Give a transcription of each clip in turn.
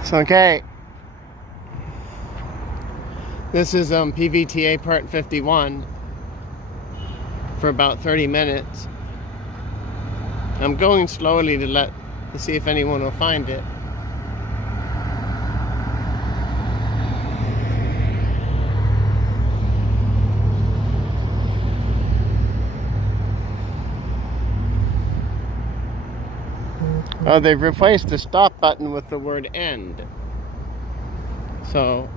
It's okay. This is PVTA part 51 for about 30 minutes. I'm going slowly to see if anyone will find it. Oh, they've replaced the stop button with the word end. So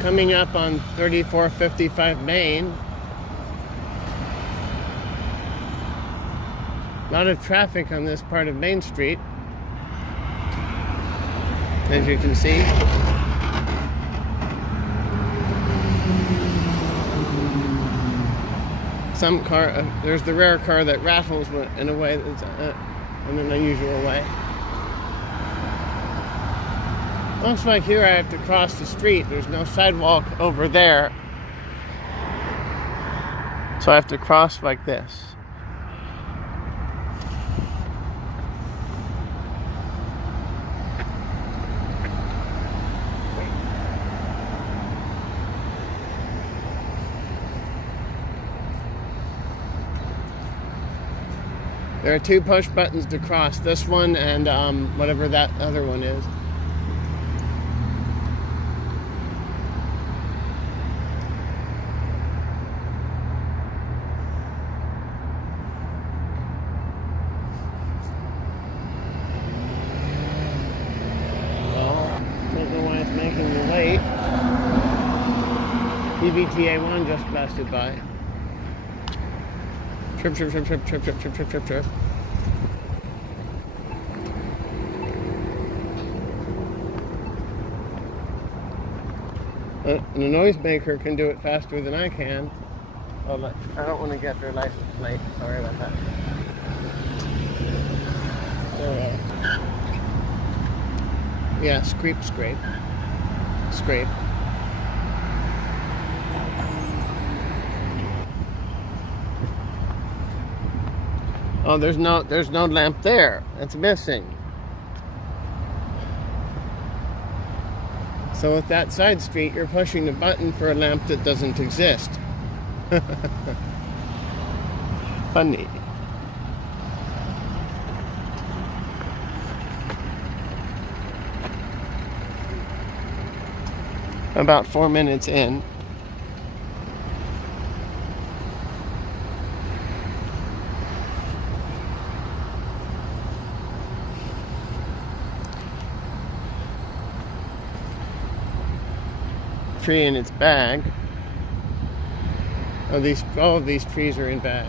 coming up on 3455 Main. A lot of traffic on this part of Main Street, as you can see. Some car, there's the rare car that rattles in a way that's in an unusual way. Looks like here I have to cross the street. There's no sidewalk over there. So I have to cross like this. There are two push buttons to cross, this one and whatever that other one is. Making you late. PVTA 1 just blasted by. Trip, trip, trip, trip, trip, trip, trip, trip, trip, trip. And the noisemaker can do it faster than I can. Oh, I don't want to get their license plate. Sorry about that. Yeah, scrape. Scrape. Oh, there's no lamp there. It's missing. So with that side street, you're pushing the button for a lamp that doesn't exist. Funny. About 4 minutes in. Tree in its bag. All of these trees are in bag.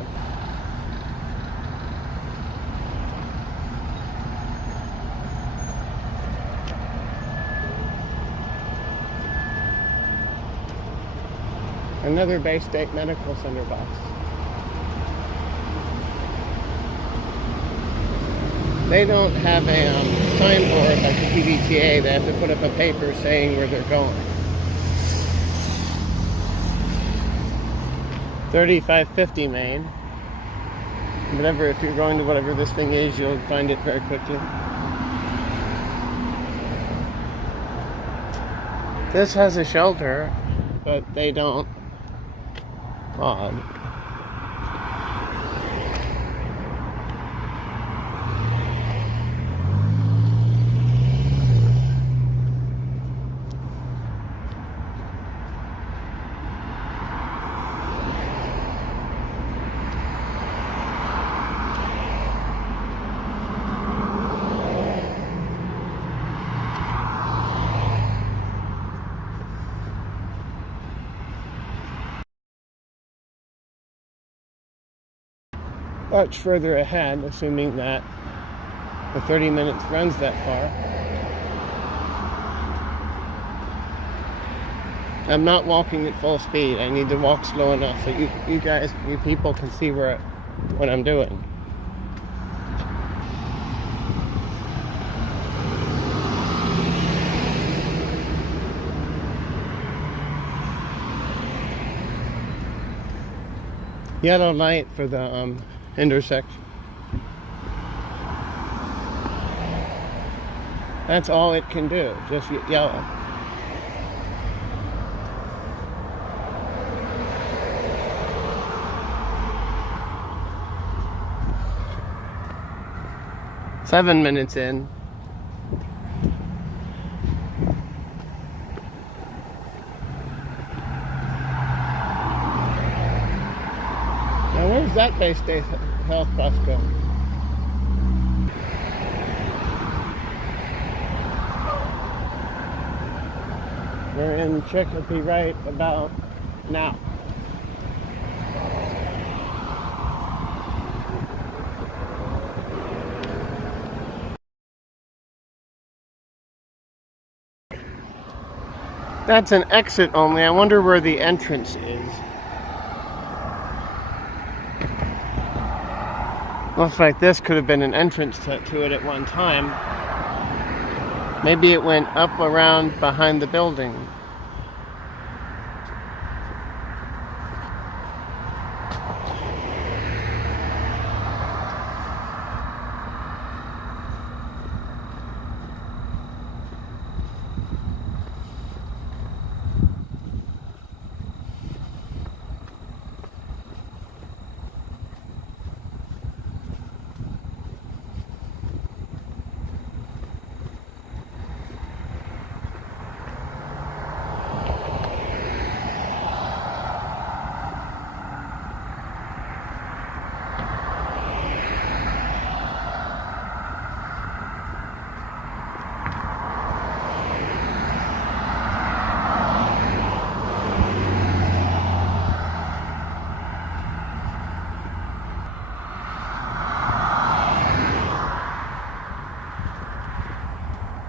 Another Bay State Medical Center bus. They don't have a signboard like the PVTA. They have to put up a paper saying where they're going. 3550 Main. Whatever, if you're going to whatever this thing is, you'll find it very quickly. This has a shelter, but they don't. Odd. Much further ahead, assuming that the 30 minutes runs that far. I'm not walking at full speed. I need to walk slow enough so you guys, you people can see what I'm doing. Yellow light for the intersection. That's all it can do, just yellow. Seven minutes in. Now where's that Bay State Health bus go? We're in Chicopee right about now. That's an exit only. I wonder where the entrance is. Looks like this could have been an entrance to it at one time. Maybe it went up around behind the building.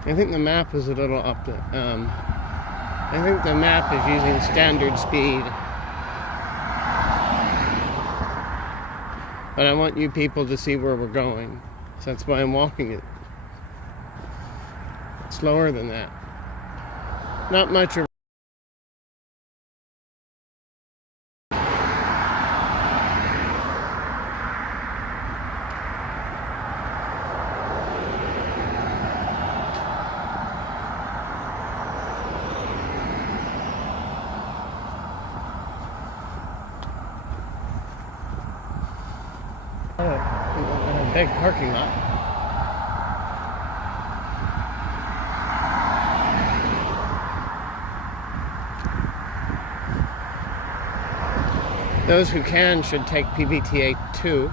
I think the map is a little up to, I think the map is using standard speed. But I want you people to see where we're going. So that's why I'm walking it. Slower than that. Not much. A big parking lot. Those who can should take PVTA 2. With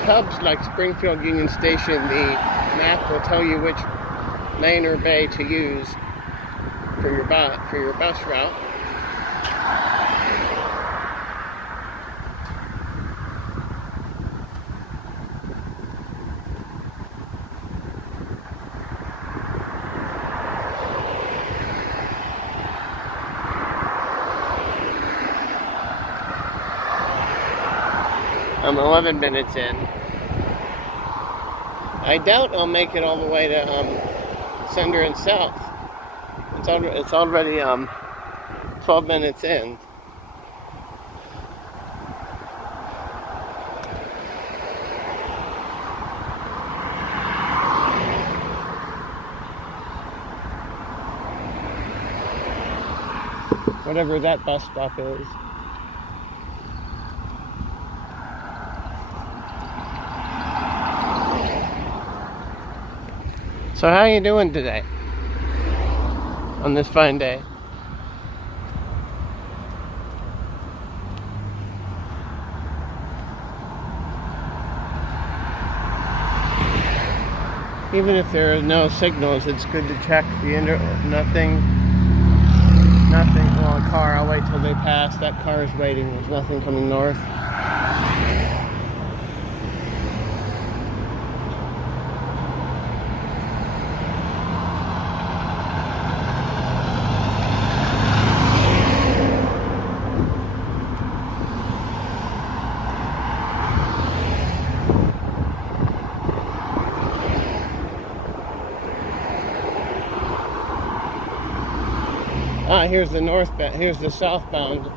hubs like Springfield Union Station, the map will tell you which lane or bay to use for your bus route. I'm 11 minutes in. I doubt I'll make it all the way to Center and South. It's already 12 minutes in. Whatever that bus stop is. So how are you doing today? On this fine day? Even if there are no signals, it's good to check the nothing. Well, a car, I'll wait till they pass. That car is waiting. There's nothing coming north. Ah, here's the northbound. Here's the southbound.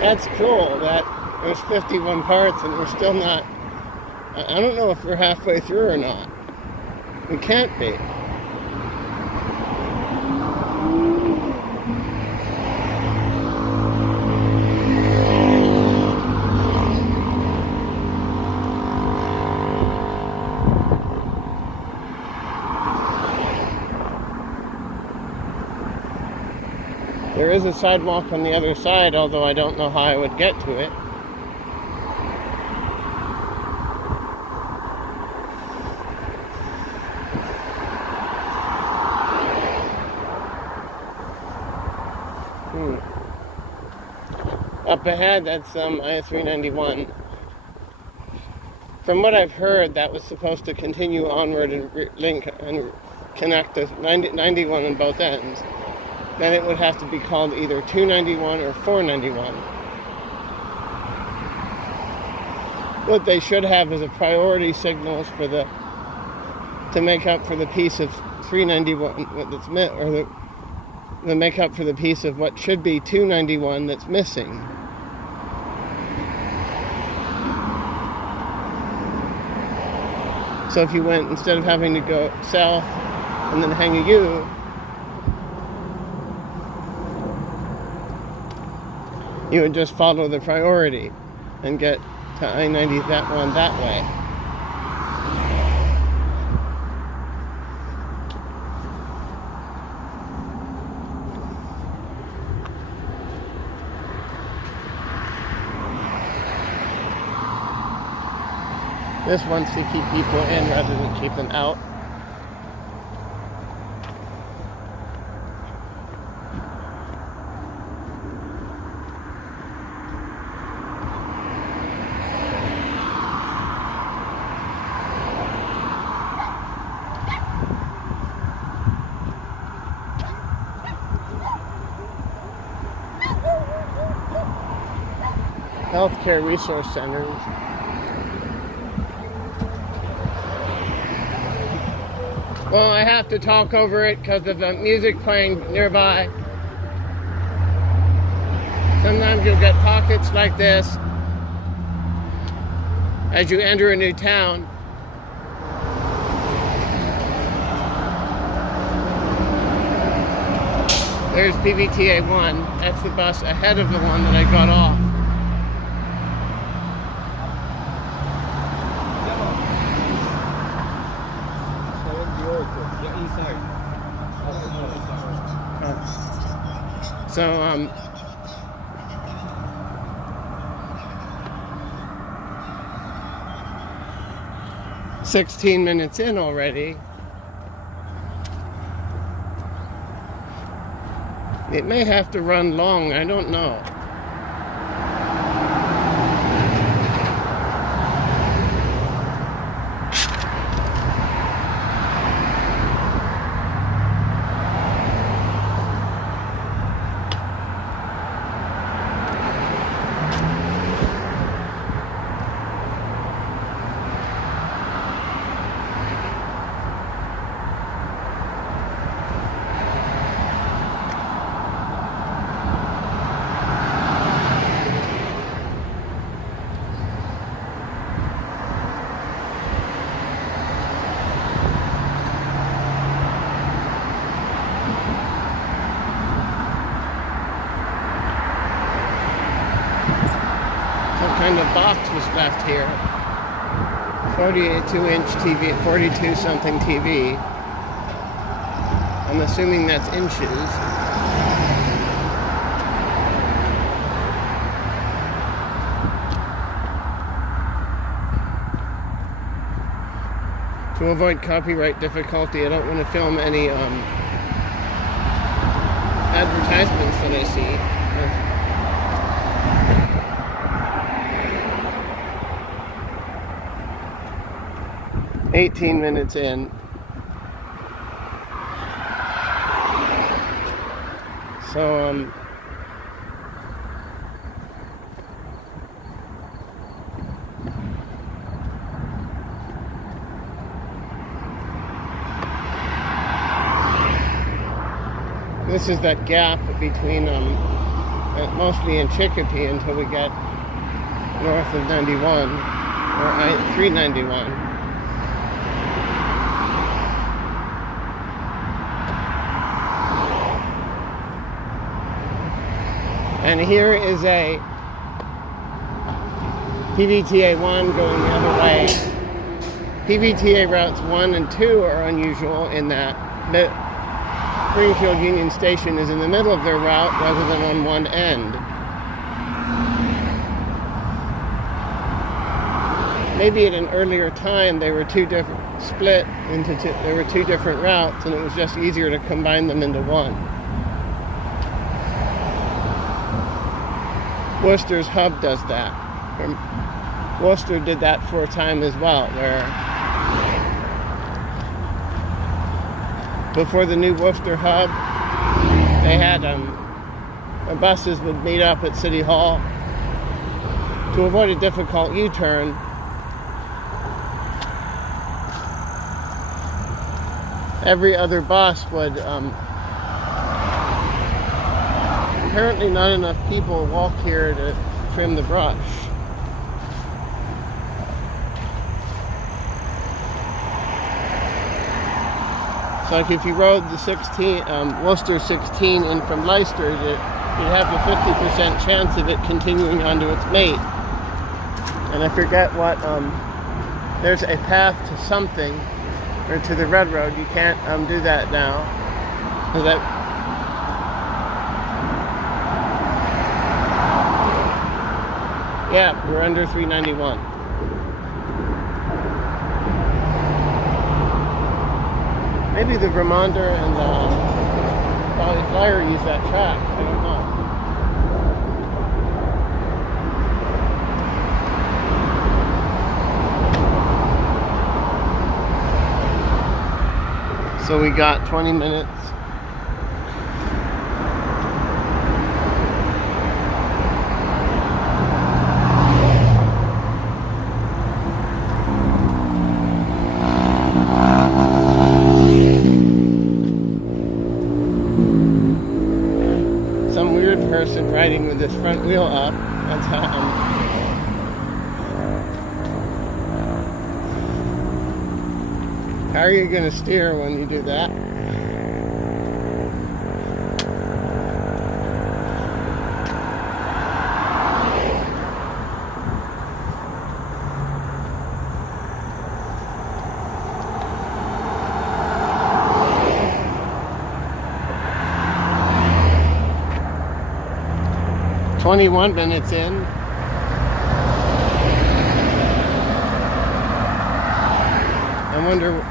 That's cool that there's 51 parts and we're still not. I don't know if we're halfway through or not. We can't be. There is a sidewalk on the other side, although I don't know how I would get to it. Up ahead, that's I-391. From what I've heard, that was supposed to continue onward and link and connect the 91 on both ends. Then it would have to be called either 291 or 491. What they should have is a priority signals for to make up for the piece of 391 that's or the make up for the piece of what should be 291 that's missing. So if you went, instead of having to go south and then hang a U, you would just follow the priority and get to I-90 that way. This wants to keep people in rather than keep them out. Healthcare resource centers. Well, I have to talk over it because of the music playing nearby. Sometimes you'll get pockets like this as you enter a new town. There's PVTA 1. That's the bus ahead of the one that I got off. So, 16 minutes in already. It may have to run long, I don't know. Kind of box was left here. 42-inch TV, 42-something TV. I'm assuming that's inches. To avoid copyright difficulty, I don't want to film any advertisements that I see. 18 minutes in. So, this is that gap between, mostly in Chicopee until we get north of 91, or 391. And here is a PVTA 1 going the other way. PVTA routes 1 and 2 are unusual in that Springfield Union Station is in the middle of their route rather than on one end. Maybe at an earlier time they were split into two, there were two different routes, and it was just easier to combine them into one. Worcester's hub does that. Worcester did that for a time as well, where before the new Worcester hub, they had the buses would meet up at City Hall to avoid a difficult U-turn. Every other bus would, apparently not enough people walk here to trim the brush. So like if you rode the Worcester 16 in from Leicester, you'd have a 50% chance of it continuing onto its mate. And I forget what, there's a path to something, or to the Red Road. You can't do that now. Yeah, we're under 391. Maybe the Vermonter and the Valley Flyer use that track. I don't know. So we got 20 minutes. Some weird person riding with his front wheel up. That's how How are you going to steer when you do that? "21 minutes in." I wonder.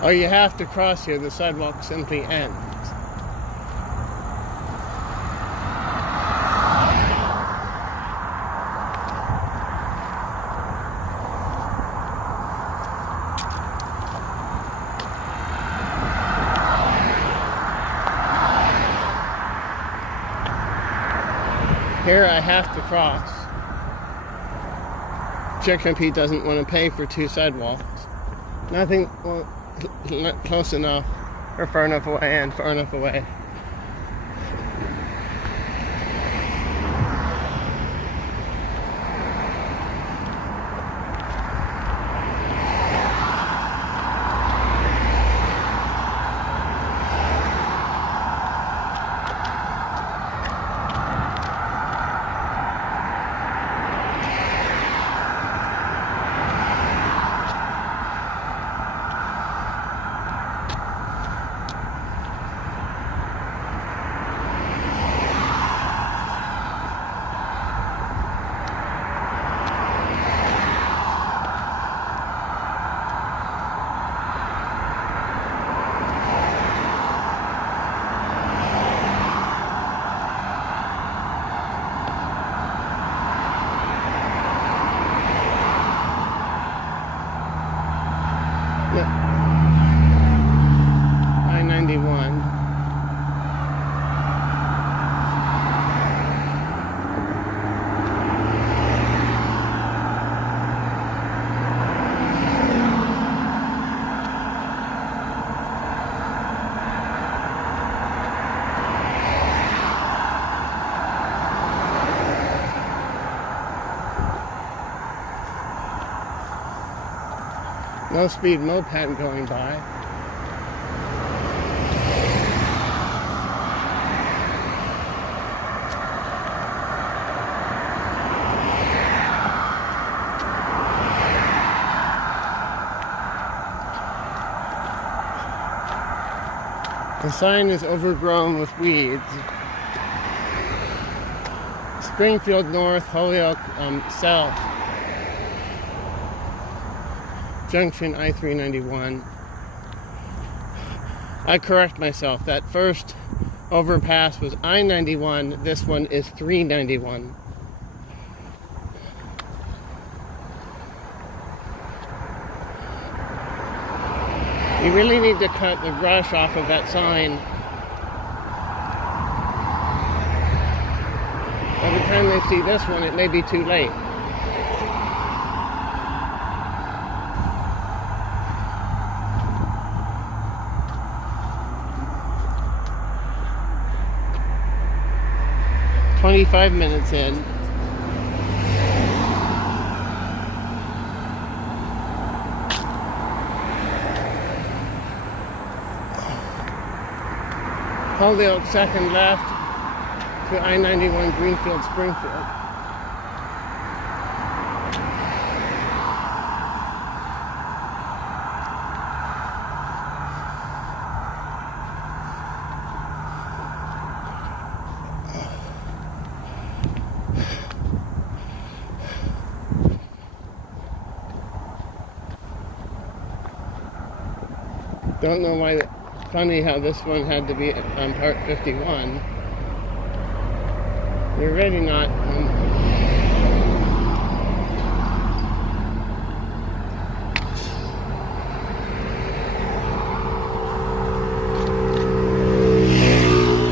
Oh, you have to cross here. The sidewalk simply ends. Here I have to cross. Chicopee doesn't want to pay for two sidewalks. Nothing close enough, or far enough away, and far enough away. No speed moped going by. The sign is overgrown with weeds. Springfield North, Holyoke South. Junction I-391. I correct myself. That first overpass was I-91. This one is 391. You really need to cut the brush off of that sign. By the time they see this one, it may be too late. "25 minutes in. Holyoke second left to I-91 Greenfield Springfield. Don't know why. Funny how this one had to be on Part 51. You're really not.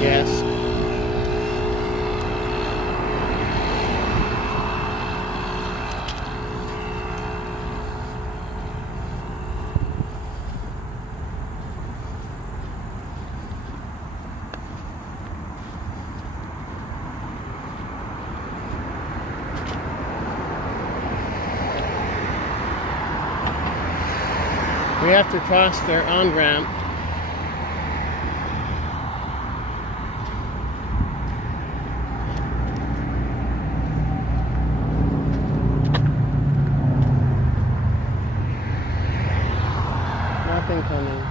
Yes. We have to cross their on-ramp. Nothing coming.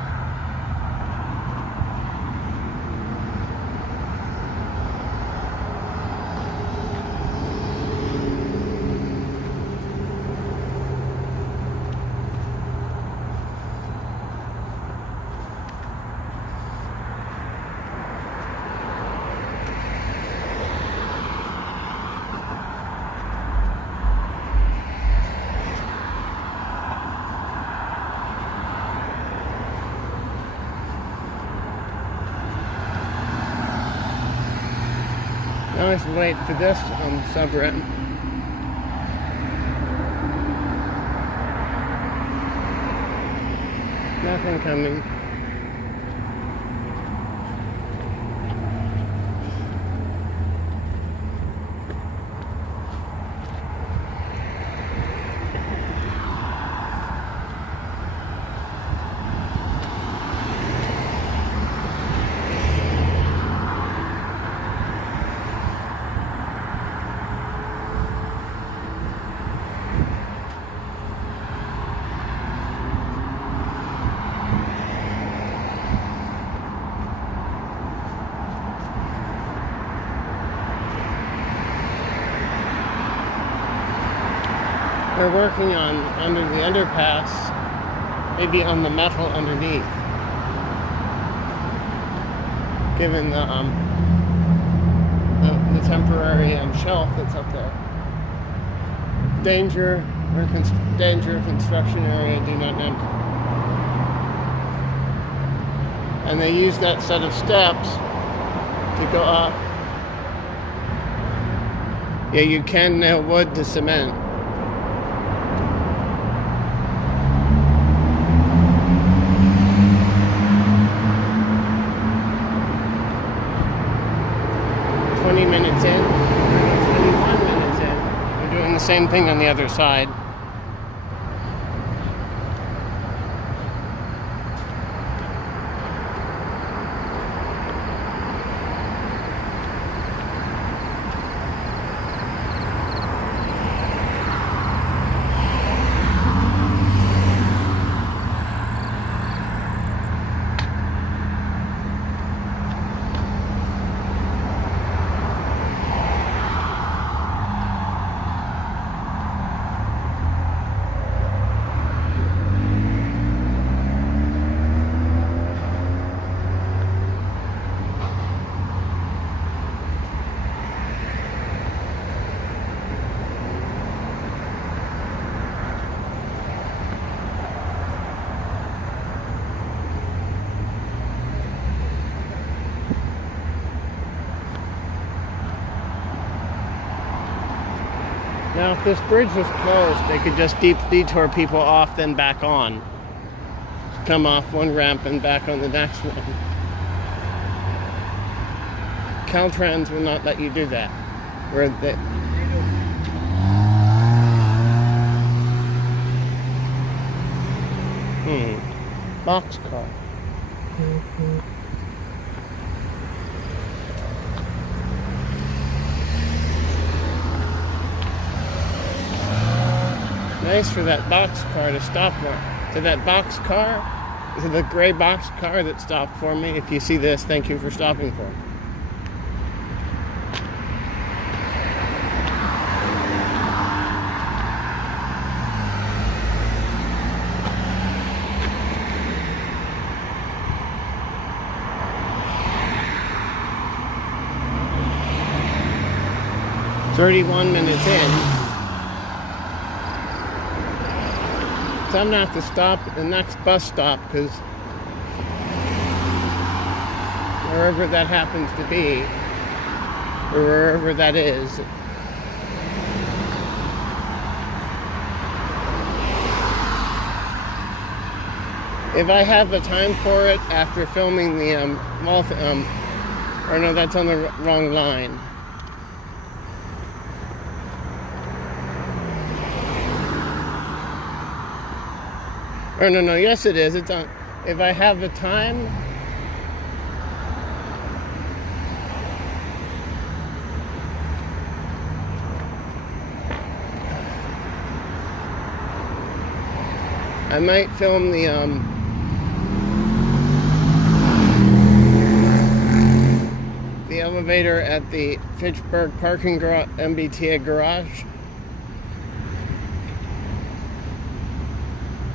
Now I have to wait for this sub-ramp. Nothing coming. They're working on under the underpass, maybe on the metal underneath, given the temporary shelf that's up there. Danger construction area, do not enter. And they use that set of steps to go up. Yeah, you can nail wood to cement. Minutes in, 21 minutes in. We're doing the same thing on the other side. Now, if this bridge was closed, they could just detour people off, then back on. Come off one ramp and back on the next one. Caltrans will not let you do that. Where they... Boxcar. Nice for that boxcar to stop for. To that boxcar, to the gray boxcar that stopped for me. If you see this, thank you for stopping for me. "31 minutes in." So I'm gonna have to stop at the next bus stop, because wherever that happens to be, or wherever that is, if I have the time for it after filming the or no, that's on the wrong line. Or no, yes it is. It's on. If I have the time, I might film the elevator at the Fitchburg parking garage, MBTA garage.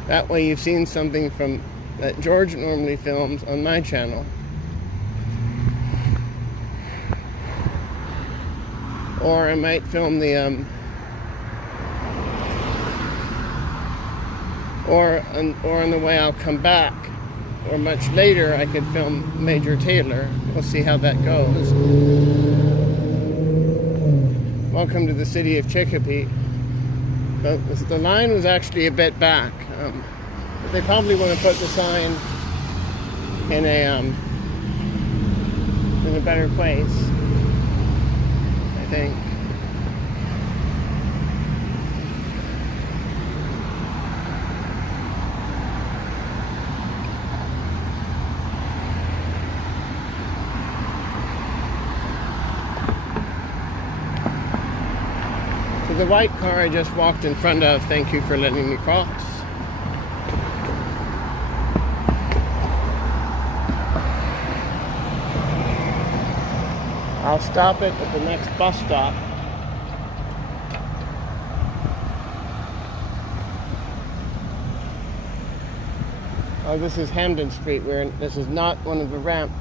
That way you've seen something from that George normally films on my channel. Or I might film the or on the way I'll come back, or much later I could film Major Taylor. We'll see how that goes. Welcome to the city of Chicopee. The line was actually a bit back, but they probably want to put the sign in a better place, I think. So the white car I just walked in front of, thank you for letting me cross. I'll stop it at the next bus stop. Oh, this is Hamden Street, this is not one of the ramps.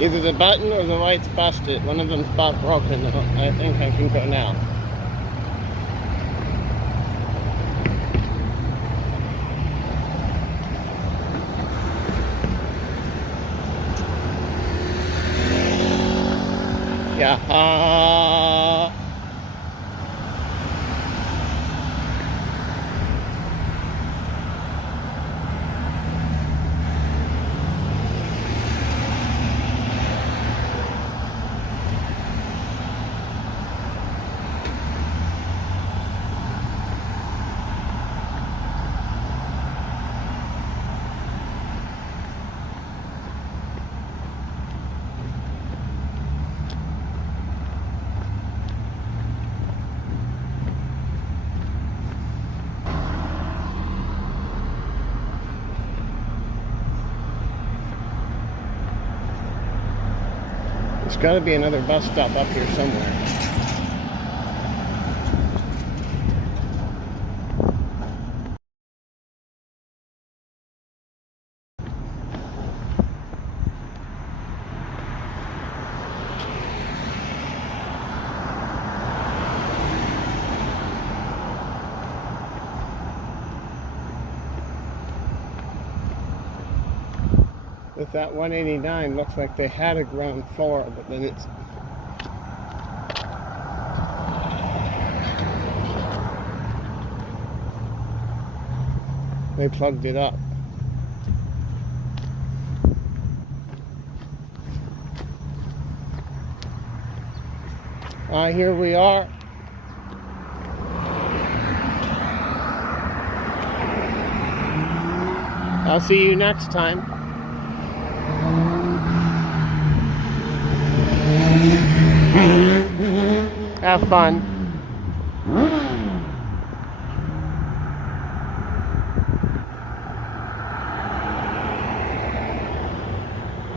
Either the button or the light's busted. One of them's about broken. I think I can go now. Yeah. There's got to be another bus stop up here somewhere. With that 189, looks like they had a ground floor, but then it's they plugged it up. Here we are. I'll see you next time. Have fun.